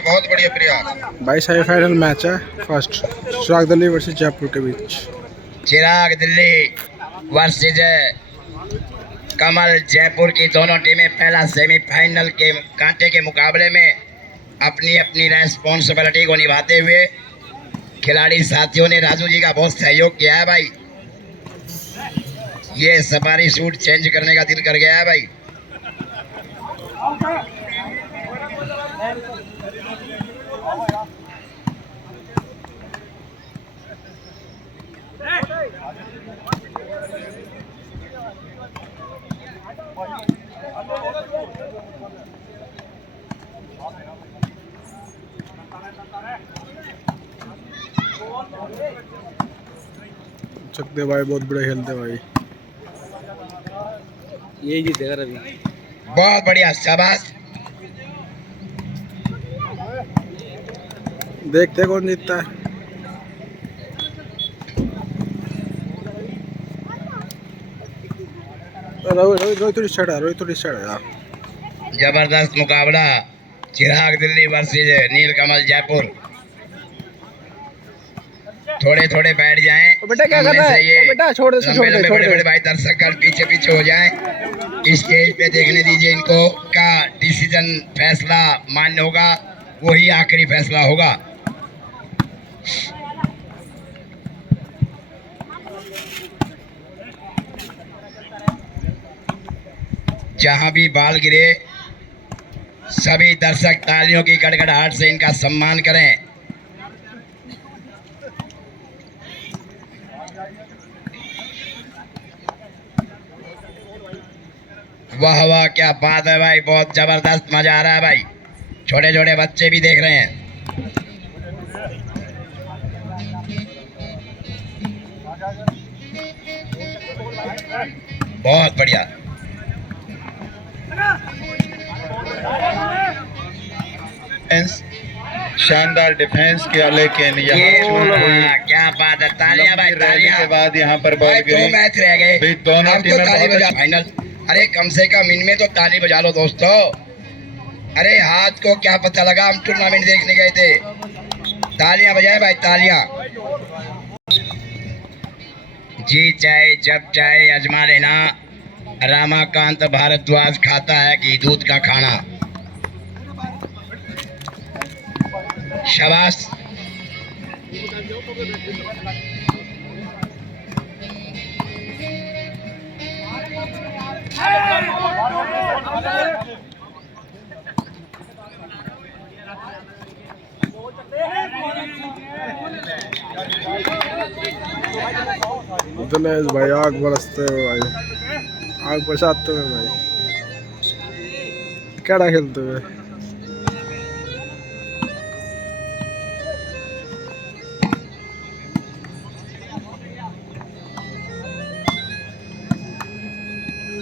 बहुत बढ़िया प्रयास भाई। सेमीफाइनल मैच है फर्स्ट, चिराग दिल्ली वर्सेस जयपुर के बीच। चिराग दिल्ली वर्सेज कमल जयपुर की दोनों टीमें पहला सेमीफाइनल के कांटे के मुकाबले में अपनी अपनी रेस्पॉन्सिबिलिटी को निभाते हुए खिलाड़ी साथियों ने राजू जी का बहुत सहयोग किया है भाई। ये सफारी सूट चेंज करने का दिल कर गया है भाई। चकदे भाई बहुत बड़े खेलते भाई। यही जीतेगा रवि। बहुत बढ़िया, शाबाश। देखते कौन जीतता है। रोहित जबरदस्त मुकाबला चिराग दिल्ली वर्सेज नीलकमल जयपुर। थोड़े थोड़े बैठ जाएं। बेटा क्या कर रहा है? बेटा छोड़ दे, बड़े भाई दर्शक पीछे पीछे हो जाएं। स्टेज पे देखने दीजिए इनको। का डिसीजन फैसला मान्य होगा, वही आखिरी फैसला होगा। जहां भी बाल गिरे सभी दर्शक तालियों की गड़गड़ाहट से इनका सम्मान करें। वाह वाह, क्या बात है भाई, बहुत जबरदस्त मजा आ रहा है भाई। छोटे छोटे बच्चे भी देख रहे हैं। बहुत बढ़िया। शानदार डिफेंस किया, लेकिन यहाँ क्या बात है, तालियां भाई तालियां। के बाद यहाँ पर बॉल गिरी। 2 मैच रह गए, दोनों टीमें ताली बजा फाइनल। अरे कम से कम इनमें तो ताली बजा लो दोस्तों। अरे हाथ को क्या पता लगा, हम टूर्नामेंट देखने गए थे। तालियां बजाए भाई, तालियां। जी चाहे जब चाहे अजमा लेना। रामाकांत भारद्वाज खाता है कि दूध का खाना। शाबाश। दिनेश भाई आग बरसते हुए भाई, आग बरसाते हुए भाई, क्या खेलते हुए।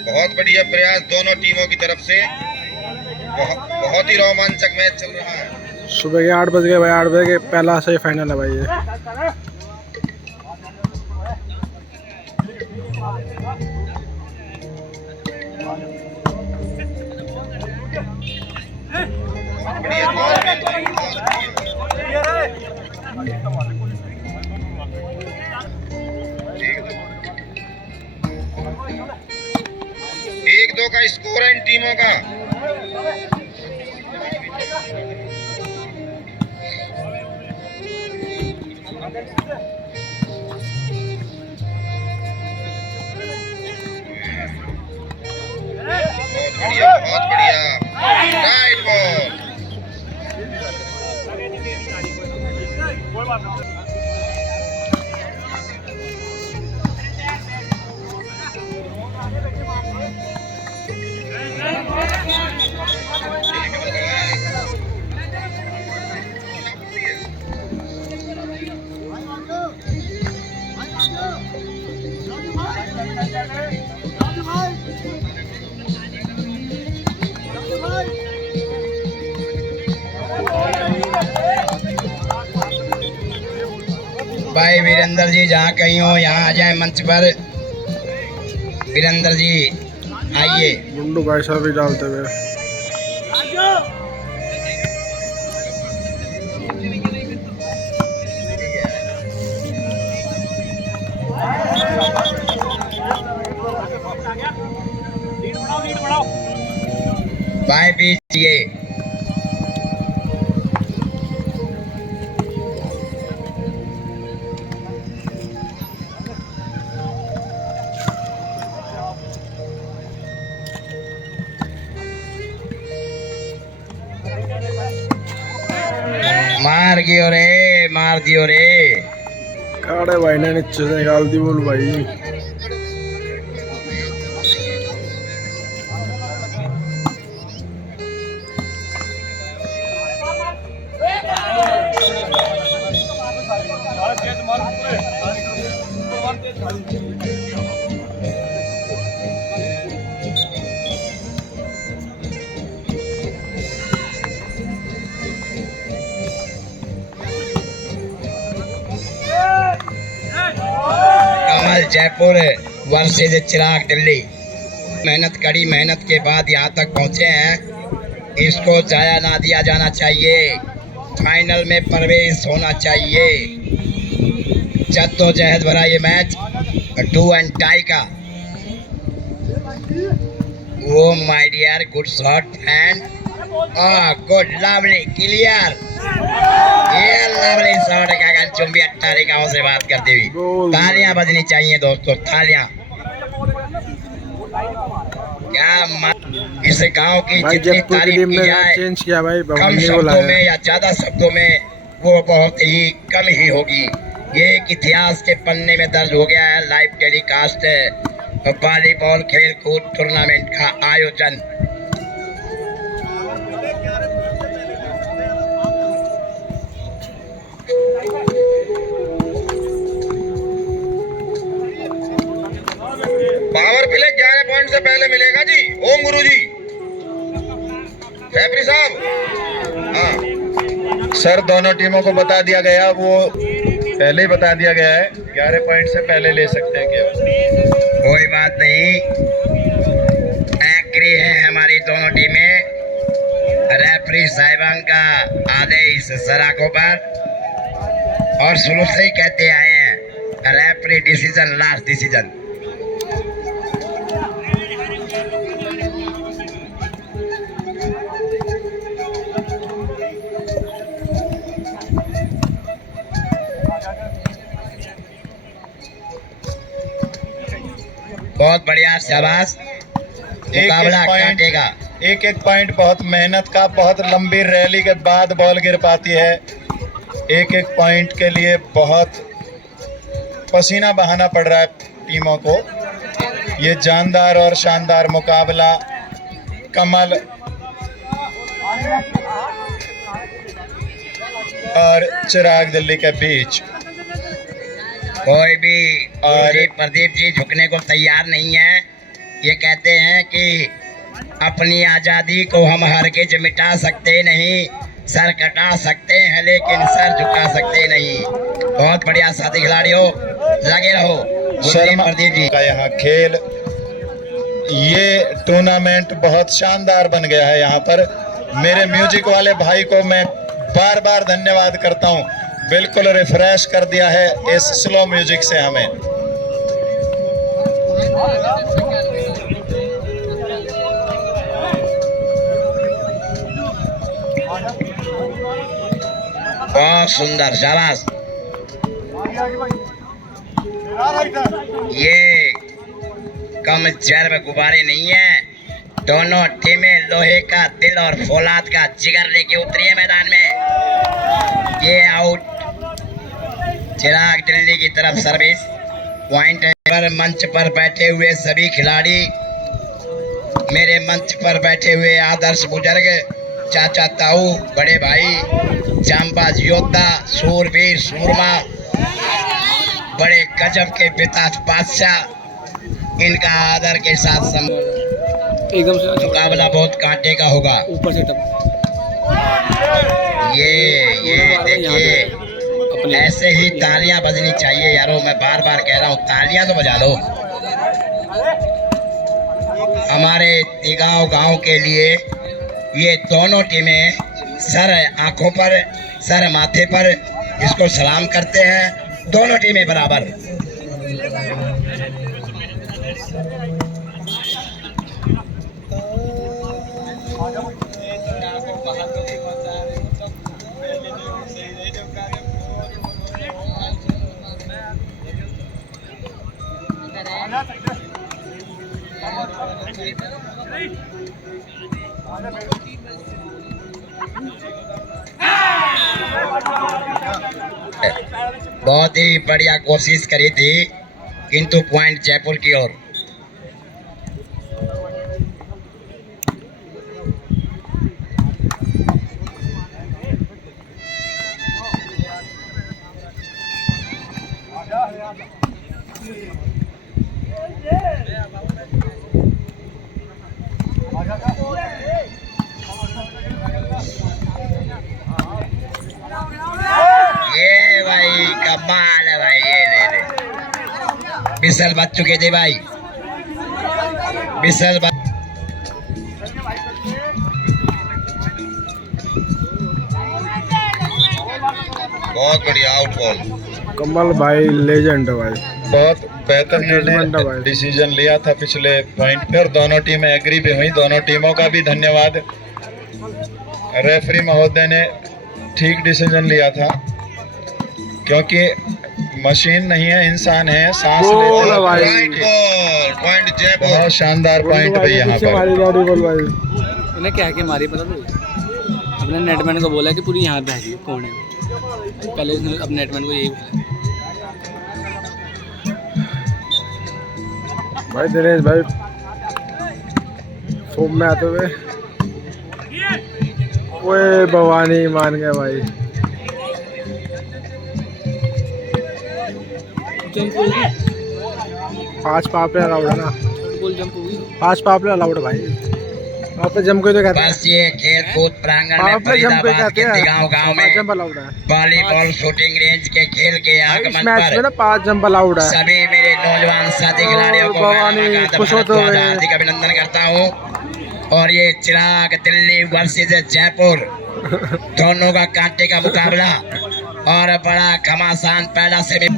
बहुत बढ़िया प्रयास दोनों टीमों की तरफ से। बहुत ही रोमांचक मैच चल रहा है। सुबह के 8 बज गए भाई। 8 बजे के पहला सेमीफाइनल है भाई ये। एक दो का स्कोर है इन टीमों का। बहुत बढ़िया राइट बॉल। भाई वीरेंद्र जी जहाँ कहीं हो यहाँ आ जाए मंच पर। वीरेंद्र जी आइए। गुंडू भाई साहब भी डालते हुए। बाय बीच ये मार दियो रे काड़े भाई ने नीचे से निकाल दी बोल भाई। कमल जयपुर वर्सेस चिराग दिल्ली। मेहनत के बाद यहाँ तक पहुँचे हैं, इसको जाया ना दिया जाना चाहिए। फाइनल में प्रवेश होना चाहिए। जद्दोजहद भरा ये मैच डू एंड टाई का। Oh my dear, good shot and good lovely clear. ये लवली शॉट का चुंबी 18 गाँव से बात करते हुए तालियां बजनी चाहिए दोस्तों, तालियां। क्या इस गांव की जितनी तारीफ की जाए चेंज किया भाई, कम शब्दों में या ज्यादा शब्दों में वो बहुत ही कम ही होगी। ये एक इतिहास के पन्ने में दर्ज हो गया है। लाइव टेलीकास्ट वॉलीबॉल खेल कूद टूर्नामेंट का आयोजन। पावर प्ले 11 पॉइंट से पहले मिलेगा जी। ओम गुरु जी, रेफरी साहब। हाँ सर, दोनों टीमों को बता दिया गया, वो पहले ही बता दिया गया है, 11 पॉइंट से पहले ले सकते हैं केवल। कोई बात नहीं, एग्री है हमारी दोनों टीमें। रेफरी साहिबान का आदेश सराखों पर, और शुरू से ही कहते आए हैं रेफरी डिसीजन लास्ट डिसीजन। बहुत बढ़िया, शाबाश। मुकाबला काटेगा। एक पॉइंट बहुत मेहनत का, बहुत लंबी रैली के बाद बॉल गिर पाती है। एक पॉइंट के लिए बहुत पसीना बहाना पड़ रहा है टीमों को। ये जानदार और शानदार मुकाबला कमल और चिराग दिल्ली के बीच। कोई भी और प्रदीप जी झुकने को तैयार नहीं है। ये कहते हैं कि अपनी आज़ादी को हम हरगिज़ मिटा सकते नहीं, सर कटा सकते हैं लेकिन सर झुका सकते नहीं। बहुत बढ़िया साथी खिलाड़ियों, लगे रहो। शर्मा प्रदीप जी का यहाँ खेल, ये टूर्नामेंट बहुत शानदार बन गया है। यहाँ पर मेरे म्यूजिक वाले भाई को मैं बार बार धन्यवाद करता हूँ। बिल्कुल रिफ्रेश कर दिया है इस स्लो म्यूजिक से हमें। बहुत सुंदर, शाबाश। ये कम जर्ब गुब्बारे नहीं है। दोनों टीमें लोहे का दिल और फौलाद का जिगर लेके उतरी है मैदान में। ये आउट चिराग दिल्ली की तरफ सर्विस पॉइंट पर। मंच पर बैठे हुए सभी खिलाड़ी, मेरे मंच पर बैठे हुए आदर्श बुजुर्ग, चाचा ताऊ, बड़े भाई, जांबाज योद्धा, सूरवीर सूरमा, बड़े गजब के बेताज बादशाह, इनका आदर के साथ एकदम से मुकाबला बहुत कांटे का होगा। ऊपर से ये देखिए, ऐसे ही तालियां बजनी चाहिए यारो। मैं बार बार कह रहा हूँ, तालियां तो बजा लो हमारे तिगांव गांव के लिए। ये दोनों टीमें सर आंखों पर सर माथे पर इसको सलाम करते हैं। दोनों टीमें बराबर। बहुत ही बढ़िया कोशिश करी थी, किंतु पॉइंट जयपुर की ओर। ये भाई कमाल है भाई, ये ले बिसल बच चुके थे भाई, बिसल बहुत बढ़िया आउट बॉल। कमल भाई लेजेंड है भाई। बहुत बेहतर Judgment है भाई। निर्णय डिसीजन लिया था पिछले पॉइंट पर। दोनों टीमें एग्री भी हुई। दोनों टीमों का भी धन्यवाद। रेफरी महोदय ने ठीक डिसीजन लिया था, क्योंकि मशीन नहीं है, इंसान है, सांस गोल लेता है भाई। Right ball, point Jaipur. बहुत शानदार पॉइंट भी यहाँ पर। हमारी गाड़ी बोल भाई। उन्हें क्या के मारी पता नहीं, अपने नेटमैन को बोला कि पूरी यहाँ पे है कोने में। पहले उसने अपने नेटमैन को यही बोला। भाई दिनेश भाई फॉर्म में आते हुए। ओए भवानी मान गया भाई। जंप होगी, 5 पापड़े अलाउड है ना, गोल जंप होगी। 5 पापड़े अलाउड है भाई। वहाँ पे जम के तो कहते हैं। बस ये खेल कूद प्रांगण में पापड़े जम के फरीदाबाद कहते के हैं। गांव-गांव 5 जंप में अलाउड है वॉलीबॉल शूटिंग रेंज के खेल के भाई। इस आगमन मैच में पर ना 5 जंप अलाउड है। सभी मेरे नौजवान साथी खिलाड़ियों को भवानी, मैं खुश होते हुए। हार्दिक अभिनंदन करता हूँ। और ये चिराग दिल्ली वर्सेस जयपुर, दोनों का कांटे का मुकाबला और बड़ा घमासान पहला सेमी।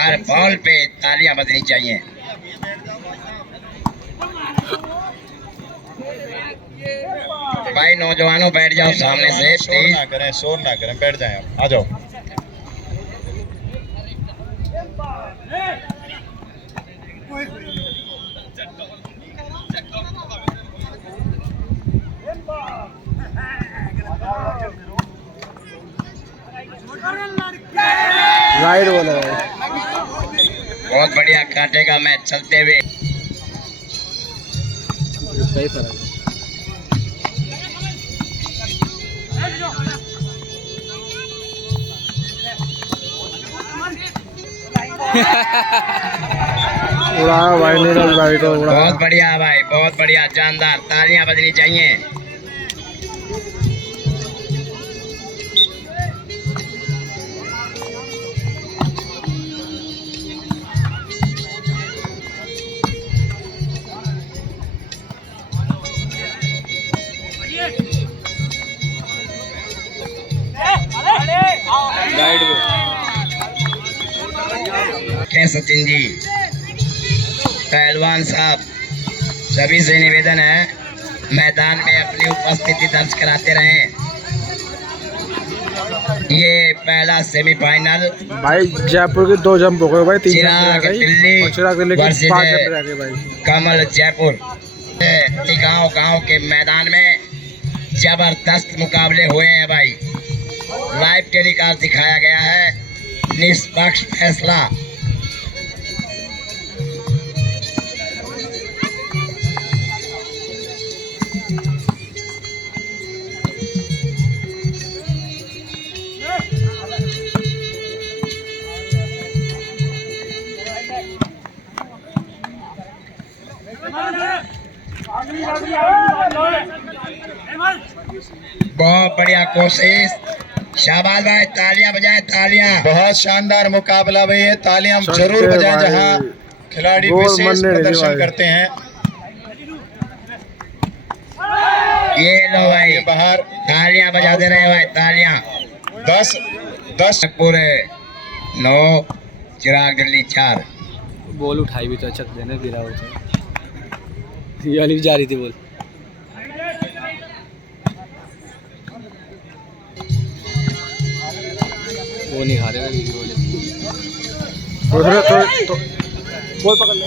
हर बॉल पे तालियां बजनी चाहिए। भाई नौजवानों बैठ जाओ सामने से शोर प्लीज। ना करें, शोर ना करें, बैठ जाएं आप। आ जाओ। राइट बोल है भाई। बहुत बढ़िया कांटे का मैच चलते हुए। सही फर्क है। उड़ाया भाई नीरज भाई को उड़ाया। बहुत बढ़िया भाई, बहुत बढ़िया, जानदार, तालियां बजनी चाहिए। गाइड को क्या सचिन जी, पहलवान साहब, सभी से निवेदन है मैदान में अपनी उपस्थिति दर्ज कराते रहें। ये पहला सेमीफाइनल भाई जयपुर के 2 जंप हो गए भाई। 3 चिराग जंप दिल्ली और चिराग दिल्ली के 5 वर्सेस जंप रह गए भाई। कमल जयपुर। गांव के मैदान में जबरदस्त मुकाबले हुए हैं भाई। लाइव टेलीकास्ट दिखाया गया है, निष्पक्ष फैसला। बहुत बढ़िया कोशिश, शाबाश भाई, तालियां बजाएं तालियां। बहुत शानदार मुकाबला भाई, ये तालियां सच्चे जरूर बजाएं भाई। जहां खिलाड़ी गोल विशेष बनने नहीं प्रदर्शन भाई। करते हैं। ये लो भाई, ये बाहर तालियां बजा दे रहे हैं भाई, तालियां। 10 पूरे 9, चिराग दिल्ली 4। बॉल उठाई भी तो अच्छा देने गिरा हो तो ये वाली भी जा रही थी बॉल। वो नहीं हारेगा ये बॉल। दूसरे तो बॉल पकड़ ले।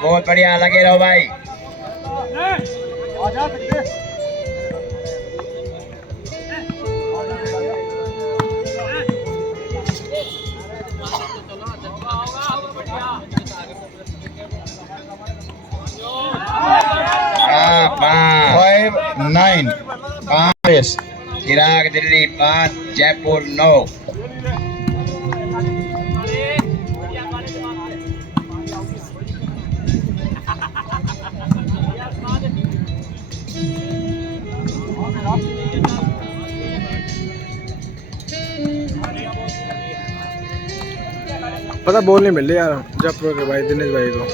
बहुत बढ़िया, लगे रहो भाई। फाइव 9 चिराग दिल्ली 5, जयपुर 9। पता बॉल नहीं मिल रही यार जयपुर के भाई दिनेश भाई को।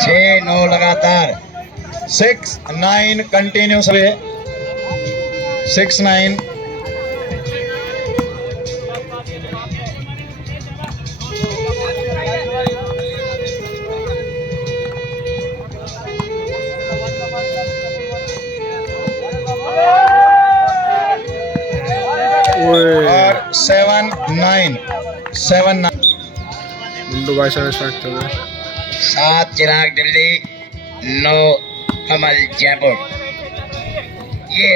छह 9 लगातार। 6-9 कंटिन्यूस 6-9। और 7-9 मुंडू भाई से स्टार्ट कर रहे 7 चिराग दिल्ली, 9 कमल जयपुर। ये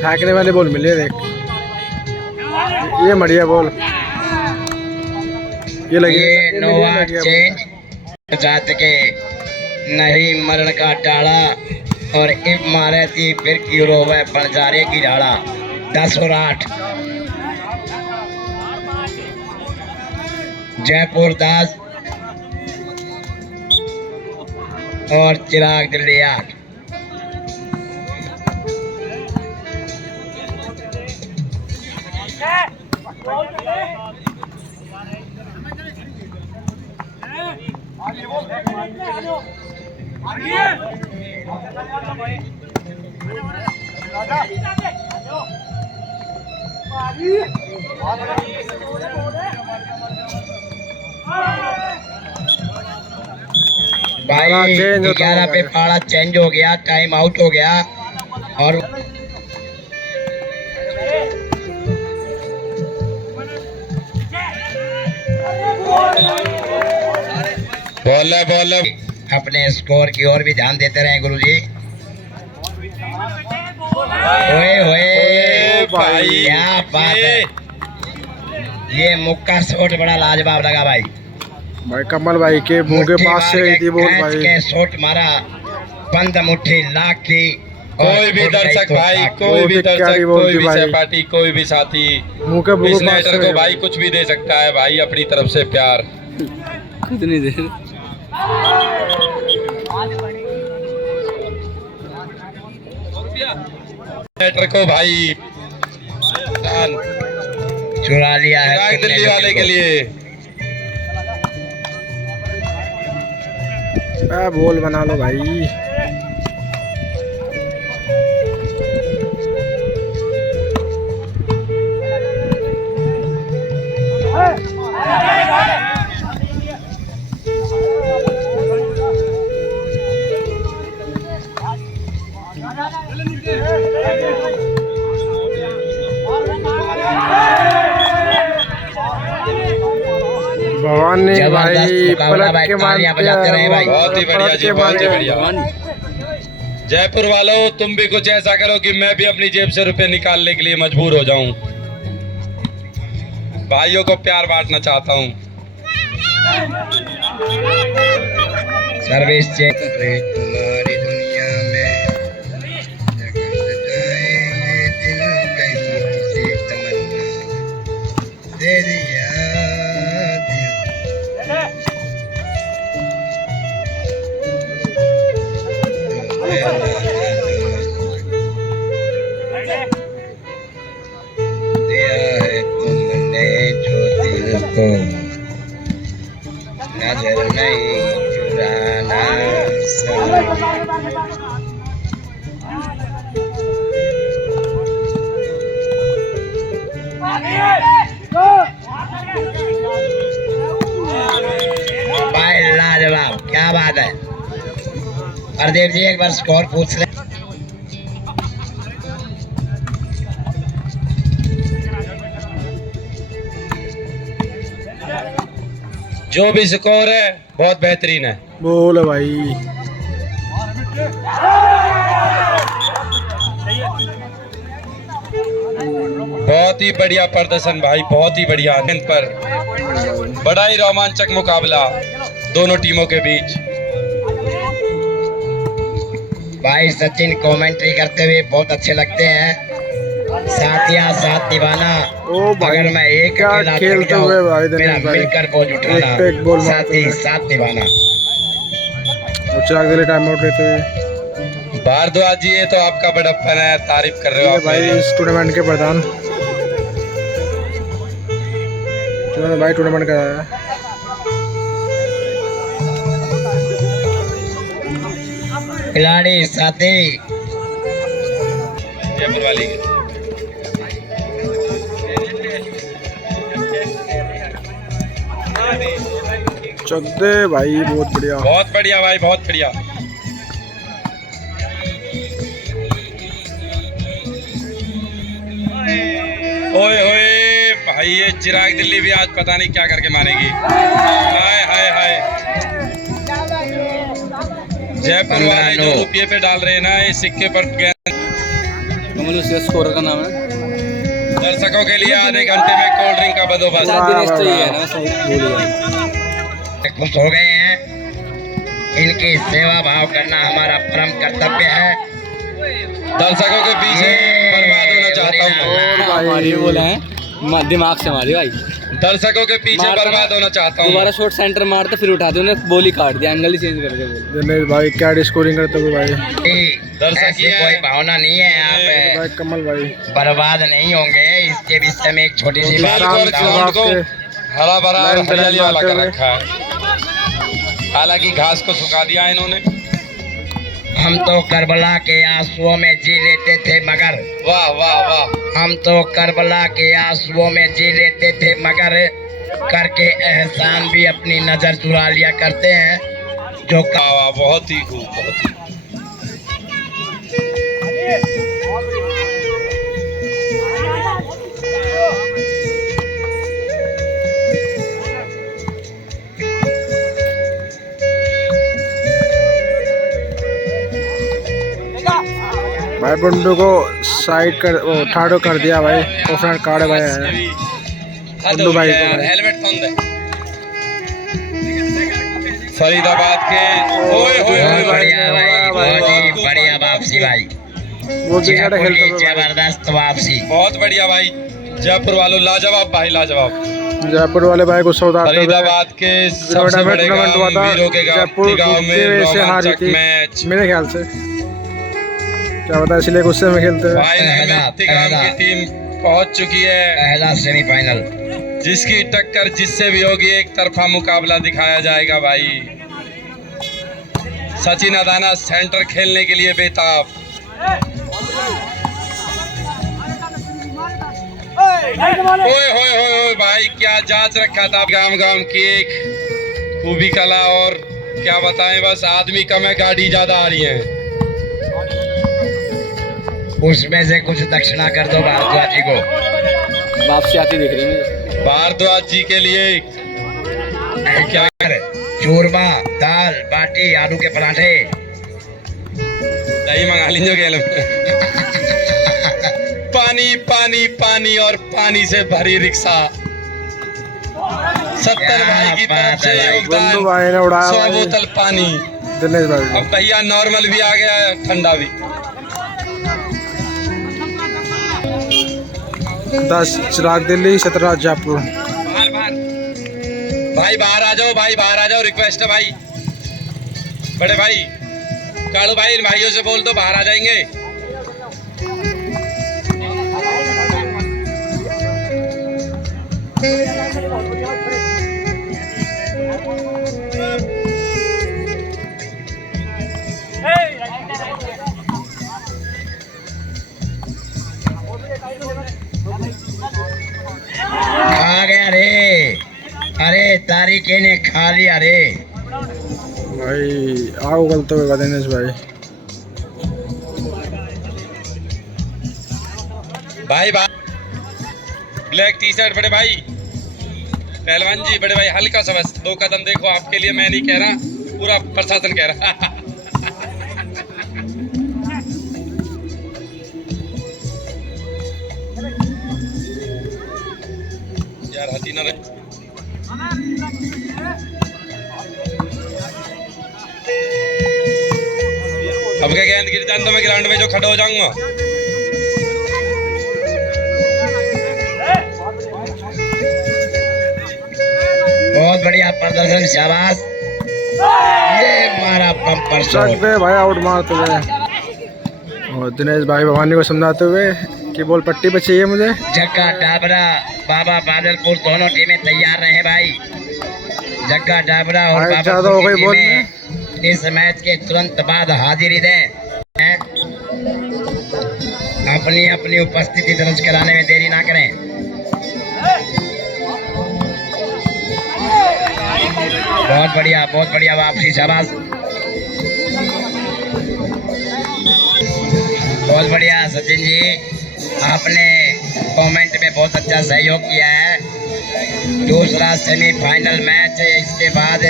फेंकने वाले बॉल मिले देख। ये बढ़िया बॉल, ये लगी ये नोवा चेंज जात के नहीं मरण का टाड़ा और इब मारे थी फिर की रोवे बंजारे की ढाड़ा। 10 और 8 जयपुर 10 और चिराग दिल्ली 8। भाई 11 पे पारा चेंज हो गया, टाइम आउट हो गया। और बॉलर अपने स्कोर की ओर भी ध्यान देते रहे गुरुजी। ओए ओए भाई, क्या बात है, ये मुक्का शॉट बड़ा लाजवाब लगा भाई। भाई कमल भाई के मुंह के पास से थी बोल कैच भाई। के शॉट मारा, बंद मुट्ठी लाख की। कोई भी दर्शक भाई, कोई भी दर्शक, कोई भी सहपाठी, कोई भी साथी मुंह के इस पास नेटर को भाई कुछ भी दे सकता है भाई, अपनी तरफ से प्यार। कितनी देर नेटर को भाई चुरा लिया है दिल्ली वाले के लिए। बोल बना लो भाई। भगवान ने भाई पलट के मार बजाते रहे भाई। बहुत ही बढ़िया जी, बहुत ही बढ़िया। जयपुर वालों, तुम भी कुछ ऐसा करो कि मैं भी अपनी जेब से रुपए निकालने के लिए मजबूर हो जाऊं। भाइयों को प्यार बांटना चाहता हूं। Service check. तुम्हारी दुनिया में दे दिया है तुमने जो दिल को नजर नहीं चुराना भाई लाजवाब, क्या बात है। हरदेव जी एक बार स्कोर पूछ ले। जो भी स्कोर है बहुत बेहतरीन है। बोल भाई। बहुत ही बढ़िया प्रदर्शन भाई, बहुत ही बढ़िया। इन पर बड़ा ही रोमांचक मुकाबला दोनों टीमों के बीच। भाई सचिन कमेंट्री करते हुए बहुत अच्छे लगते हैं। साथिया साथ निभाना। ओ भाई, अगर मैं एक क्या अकेला थक खेलते जाऊं, हुए भाई मेरा दिनेश भाई। मिलकर बोझ उठाना, एक बॉल मारते साथ ही हुए। साथ निभाना। चिराग दिल्ली टाइम आउट लेते हुए। भारद्वाज जी, ये तो आपका बड़प्पन है, तारीफ कर रहे हो ये आप भाई मेरी। इस टूर्नामेंट के प्रधान भाई टूर्नामेंट का है। खिलाड़ी साथी जयपुर वाली चौदह भाई, बहुत बढ़िया। बहुत बढ़िया भाई, बहुत बढ़िया। ओए होए भाई, ये चिराग दिल्ली भी आज पता नहीं क्या करके मानेगी। हाय हाय हाय, जयपुर वाले जो रुपये पे डाल रहे हैं ना, ये सिक्के पर कमल उसके स्कोर का नाम है। दर्शकों के लिए आधे घंटे में कोल्ड ड्रिंक का बंदोबस्त। दिनेश तो ये है ना, सब भूल गया। खुश हो गए हैं। इनकी सेवा भाव करना हमारा परम कर्तव्य है। दर्शकों के पीछे बर्बाद होना चाहता हूँ। हमारी बोला है दिमाग से हमारी भाई। दर्शकों के पीछे बर्बाद होना चाहता हूँ। दोबारा शॉट सेंटर मारते फिर उठाते, उन्हें बॉल ही काट दिया, एंगल ही चेंज कर दिया। दिनेश भाई क्या स्कोरिंग करते हो भाई। दर्शक ऐसी ये कोई भावना नहीं है यहाँ पे। भाई कमल भाई बर्बाद नहीं होंगे। इसके विषय में एक छोटी सी बात शाम बताऊं। सुबह को के हरा भरा और लाइन पे हरियाली वाला मारते कर हुए। रखा है। हालांकि घास को सुखा दिया है इन्होंने। हम तो करबला के आंसुओं में जी लेते थे मगर, वाह वाह वाह, हम तो करबला के आंसुओं में जी लेते थे मगर करके एहसान भी अपनी नजर चुरा लिया करते हैं। जो वाह वाह, बहुत ही खूब, बहुत ही भाई बंडू को साइड कर वो ठाड़ो कर दिया भाई, ऑफलाइन कार्ड भाई है बंडू भाई को भाई। हेलमेट कौन दे फरीदाबाद के ओए होए बहुत होए बढ़िया भाई, बहुत ही बढ़िया वापसी भाई, वो भी क्या जयपुर की खेलता था जबरदस्त वापसी। बहुत बढ़िया भाई, जयपुर वालों लाजवाब भाई लाजवाब। भाई। जयपुर वाले भाई को सौदा फरीदाबाद के सबसे बड़े टूर्नामेंट हुआ था, गांव वीरों के जयपुर गांव में से हारी रोमांचक थी मैच। मेरे ख्याल से, क्या पता इसलिए गुस्से में खेलते हैं। फाइनल में तिगाम की टीम पहुंच चुकी है, पहला सेमीफाइनल। जिसकी टक्कर जिससे भी होगी एक तरफा मुकाबला दिखाया जाएगा भाई। सचिन अदाना सेंटर खेलने के लिए बेताब। ओए होए होए होए भाई, क्या जांच रखा था गांव गांव की एक खूबी कला, और क्या बताएं, बस आदमी कम है गाड़ी ज्यादा आ रही है। उसमें से कुछ दक्षिणा कर दो भारद्वाज जी को। वापसी आती दिख रही है मुझे। भारद्वाज जी के लिए क्या चूरमा, दाल बाटी, आलू के पराठे। दही मंगा लीजिए गेल पानी पानी पानी और पानी से भरी रिक्शा। 70 भाई की तरफ से बंडू योगदान, भाई ने उड़ाया 100 भाई, बोतल पानी। दिनेश भाई। अब भैया नॉर्मल भी आ गया है, ठंडा भी। 10 चिराग दिल्ली, 17 जयपुर। बाहर बाहर भाई, बाहर आ जाओ भाई, बाहर आ जाओ, रिक्वेस्ट है भाई। बड़े भाई कालू भाई, इन भाइयों से बोल दो बाहर आ जाएंगे। खा गया रे, अरे तारीखे ने खा लिया रे। भाई आओ गलत होगा दिनेश भाई। भाई ब्लैक टी शर्ट बड़े भाई, पहलवान जी बड़े भाई, हल्का सा बस 2 कदम देखो, आपके लिए मैं नहीं कह रहा, पूरा प्रशासन कह रहा। यार हंसी ना रहे। अब क्या गेंद गिर जाए तो मैं ग्राउंड में जो खड़ा हो जाऊंगा। बहुत बढ़िया प्रदर्शन, शाबाश। ये मारा बम्पर चक शॉट। पे भाई आउट मारते हुए, और दिनेश भाई भवानी को समझाते हुए कि बॉल पट्टी पे चाहिए मुझे। जग्गा डाबरा, बाबा बादलपुर दोनों टीमें तैयार रहे भाई। जग्गा डाबरा और भाई, ज्यादा बादलपुर हो की गई बॉल टीमें इस मैच के तुरंत बाद हाजिरी दें। अपनी अपनी उपस्थिति दर्ज कराने में देरी ना करें। बहुत बढ़िया वापसी, शाबाश। बहुत बढ़िया सचिन जी, आपने कमेंट में बहुत अच्छा सहयोग किया है। दूसरा सेमीफाइनल मैच है, इसके बाद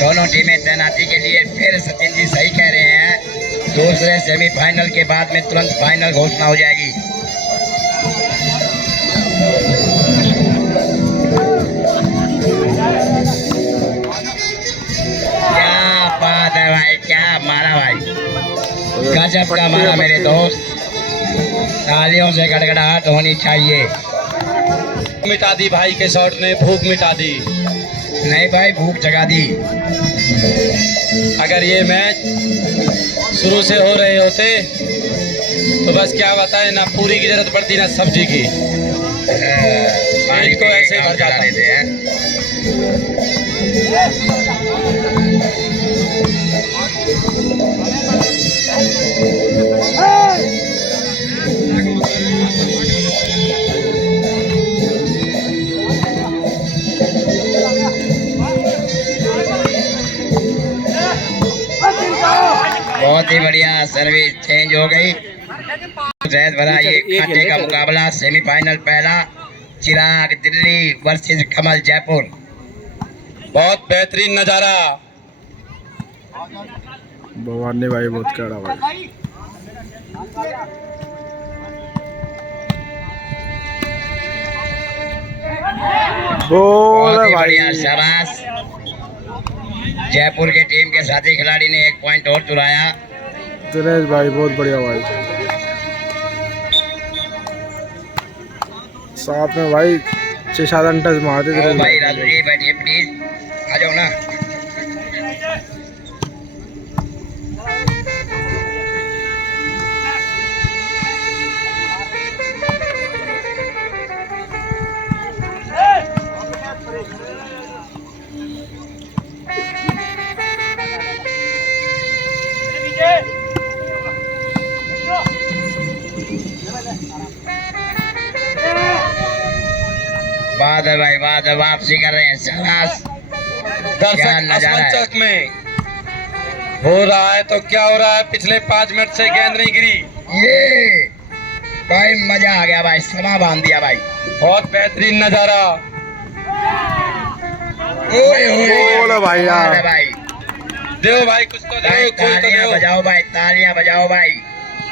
दोनों टीमें तैनाती के लिए, फिर सचिन जी सही कह रहे हैं, दूसरे सेमीफाइनल के बाद में तुरंत फाइनल घोषणा हो जाएगी। क्या बात है भाई, क्या मारा भाई, गजब का मारा मेरे दोस्त। तालियों से गड़गड़ाहट होनी चाहिए। मिटा दी भाई के शॉट ने, भूख मिटा दी। नहीं भाई, भूख जगा दी। अगर ये मैच शुरू से हो रहे होते तो बस क्या बताएं, ना पूरी की जरूरत पड़ती ना सब्जी की। पानी को ऐसे भर चला जाता। देते हैं। बहुत ही बढ़िया सर्विस चेंज हो गई। जैद भरा ये खाते का मुकाबला, सेमीफाइनल पहला, चिराग दिल्ली वर्सेस कमल जयपुर। बहुत बेहतरीन नजारा। भवानी भाई बहुत कड़ा भाई। बोल बहुत ही भाई। बढ़िया, शाबाश। जयपुर के टीम के साथी खिलाड़ी ने 1 पॉइंट और चुराया। दिनेश भाई बहुत बढ़िया भाई। साथ में भाई 6-7 अंटस मारते आओ दिनेश भाई भाई। राजू जी बैठिए प्लीज, आ जाओ ना। बात है भाई, बात है, वापसी कर रहे हैं, शाबाश। क्या दर्शक नजारा है। असमंचक में हो रहा है तो क्या हो रहा है, पिछले 5 मिनट से गेंद नहीं गिरी। ये भाई मजा आ गया भाई, समा बांध दिया भाई। बहुत बेहतरीन नजारा। ओए ओए बोल भाई यार। अरे भाई दो भाई कुछ तो दो, भाई, कोई तो तालियां दो। बजाओ भाई, तालियां बजाओ भाई,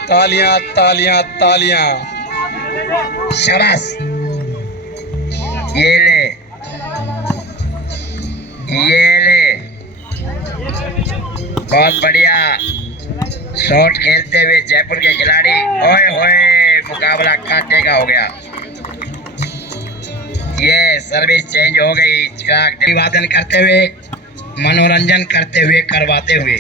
तालियां तालियां तालियां। शाबाश। ये ले, ये ले, बहुत बढ़िया शॉट खेलते हुए जयपुर के खिलाड़ी। ओए होए, मुकाबला कांटे का हो गया। ये सर्विस चेंज हो गई। चिराग अभिवादन करते हुए, मनोरंजन करते हुए, करवाते हुए।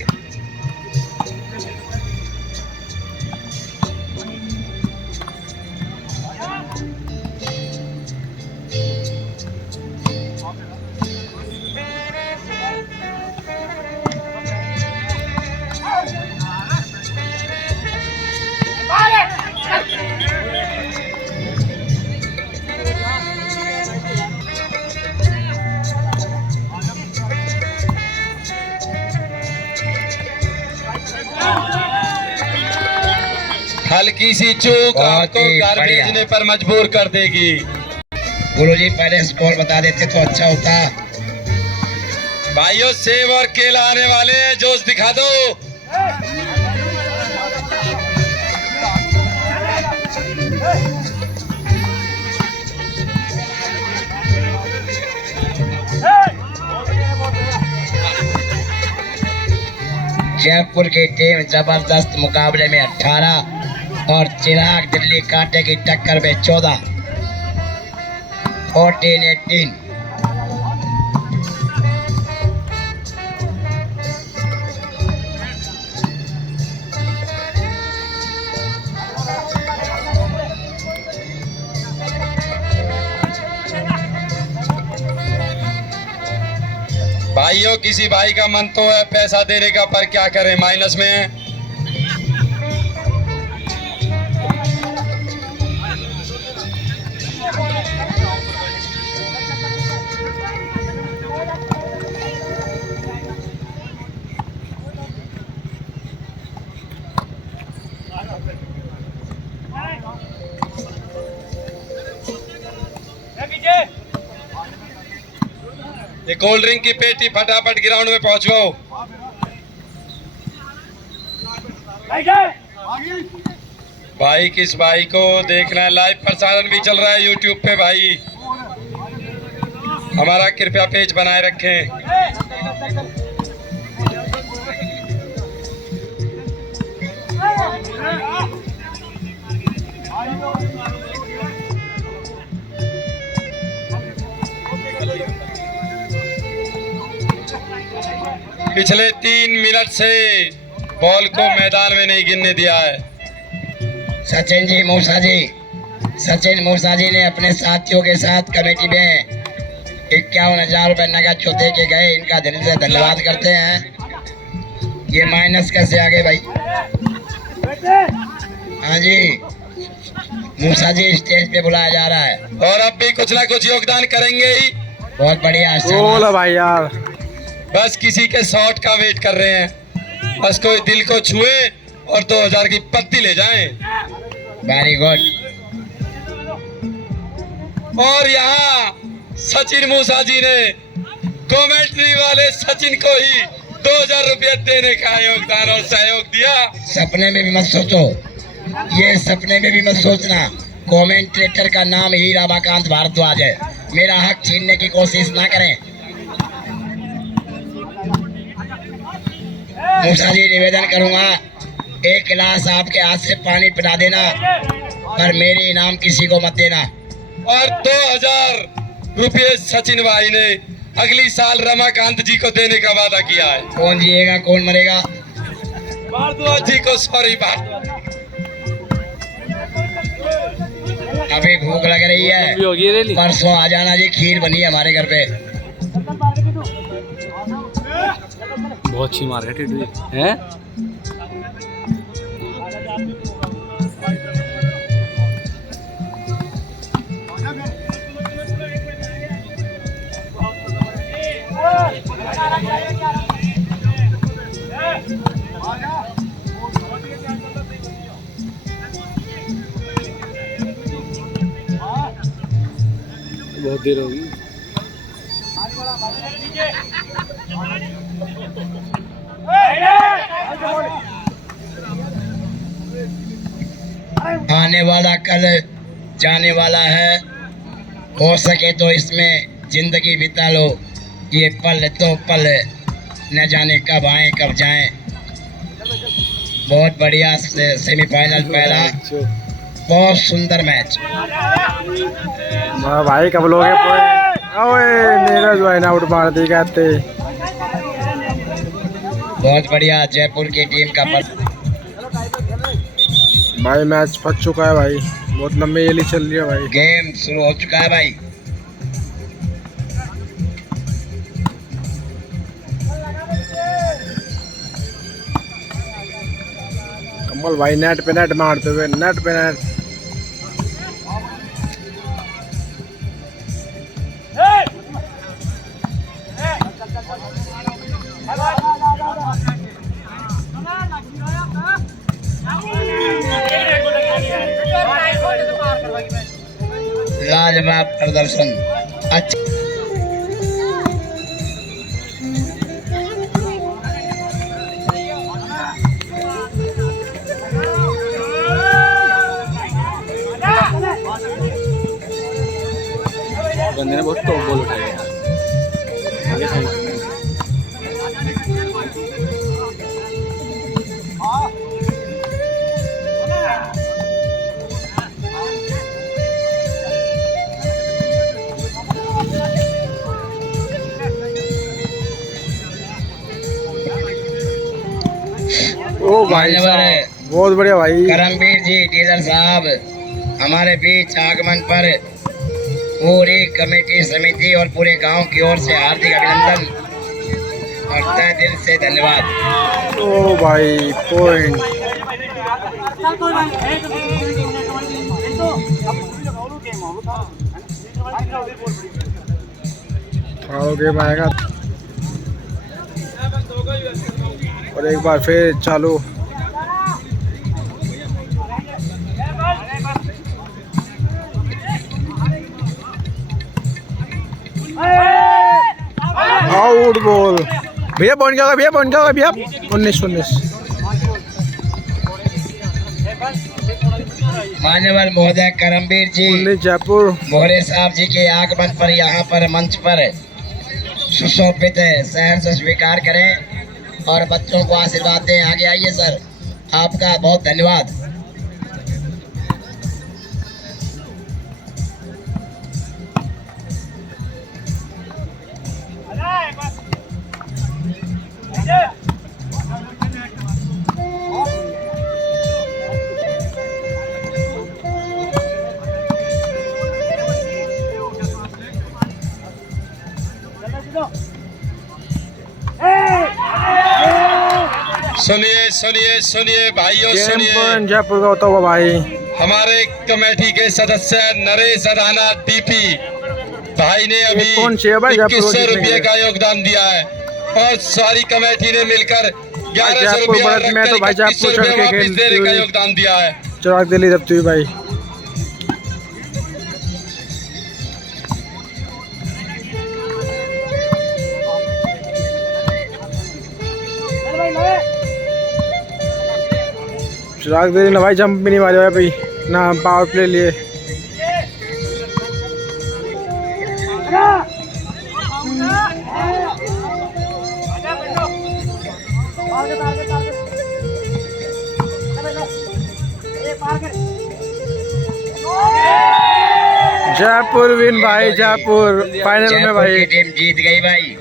हल्की सी चूक बहुत आपको ही घर बढ़िया। भेजने पर मजबूर कर देगी। गुरुजी पहले स्कोर बता देते तो अच्छा होता। भाइयों सेब और केला आने वाले हैं, जोश दिखा दो। जयपुर की टीम जबरदस्त मुकाबले में 18 और चिराग दिल्ली कांटे की टक्कर में 14। 14-18। भाइयों किसी भाई का मन तो है पैसा देने का, पर क्या करें, माइनस में है। ये कोल्ड ड्रिंक की पेटी फटाफट ग्राउंड में पहुंचवाओ। भाई किस भाई को देखना है, लाइव प्रसारण भी चल रहा है यूट्यूब पे भाई, हमारा कृपया पेज बनाए रखें। पिछले 3 मिनट से बॉल को मैदान में नहीं गिरने दिया है। सचिन जी मूसा जी, सचिन मूसा जी ने अपने साथियों के साथ कमेटी में 51,000 रुपए नगद जो दे के गए, इनका दिल से धन्यवाद करते हैं। ये माइनस कैसे आ गए भाई? हाँ जी, मूसा जी स्टेज पे बुलाया जा रहा है। और अब भी कुछ ना कुछ योगदान करेंगे ही। बहुत बढ़िया। बोल भाई यार। बस किसी के शॉट का वेट कर रहे हैं, बस कोई दिल को छुए और 2000 की पत्ती ले जाएं। Very good. और यहाँ सचिन मूसा जी ने कमेंट्री वाले सचिन को ही 2000 रुपये देने का योगदान और सहयोग दिया। सपने में भी मत सोचो, ये सपने में भी मत सोचना, कमेंटेटर का नाम ही रमाकांत भारद्वाज है। मेरा हक छीनने की कोशिश ना करें। मूसा जी, निवेदन करूंगा, एक गिलास आपके हाथ से पानी पिला देना, पर मेरे इनाम किसी को मत देना। और 2000 रुपये सचिन भाई ने अगली साल रमाकांत जी को देने का वादा किया है। कौन जिएगा कौन मरेगा? भारद्वाज जी को, सॉरी भारद्वाज। अभी भूख लग रही है, भी होगी रैली। परसों आ जाना जी, खीर बनी है हमारे घर पे। बहुत अच्छी मार है टिड्डी हैं। बहुत देर होगी। आने वाला कल जाने वाला है, हो सके तो इसमें जिंदगी बिता लो। ये पल तो पल न जाने कब आए कब जाएं। बहुत बढ़िया सेमीफाइनल पहला, बहुत सुंदर मैच। भाई कब लोगे ओए नीरज भाई ने आउट मार दी कहते। बहुत बढ़िया जयपुर की टीम का भाई मैच फंस चुका है भाई, बहुत लंबी येली चल रही है भाई। गेम शुरू हो चुका है भाई। कमल भाई नेट पे नेट मारते हुए, नेट पे नेट। लाजवाब प्रदर्शन, अच्छा। बंदे ने बहुत टॉप बॉल उठाया यार। आगे साइड ओ भाई साहब, बहुत बढ़िया भाई। करमवीर जी टीचर साहब, हमारे बीच आगमन पर पूरी कमेटी समिति और पूरे गांव की ओर से हार्दिक अभिनंदन और तहे दिल से धन्यवाद। ओ भाई पॉइंट। गेम आएगा और एक बार फिर चालू। आउट बॉल भैया, पॉइंट क्या होगा भैया, पॉइंट क्या होगा भैया? 19-19। मान्यवर महोदय करमवीर जी 19 जयपुर। मोहरे साहब जी के आगमन पर यहाँ पर मंच पर सुशोभित शहर से स्वीकार करें और बच्चों को आशीर्वाद दें। आगे आइए सर, आपका बहुत धन्यवाद। सुनिए सुनिए सुनिए भाइयों, गेम सुनिए। पॉइंट जयपुर का होता हुआ भाई। हमारे कमेटी के सदस्य नरेश अदाना डीपी भाई ने अभी कौन सी है भाई? 2100 रुपये का योगदान दिया है और सारी कमेटी ने मिलकर 1100 रुपया रखकर 2100 रुपये वापस देने का योगदान दिया है। चिराग दिल्ली जब तू भाई। चिराग दे ने भाई जंप भी नहीं मारे भाई ना पावर प्ले लिए। जयपुर विन भाई, जयपुर फाइनल में जयपुर भाई। की टीम जीत गई भाई।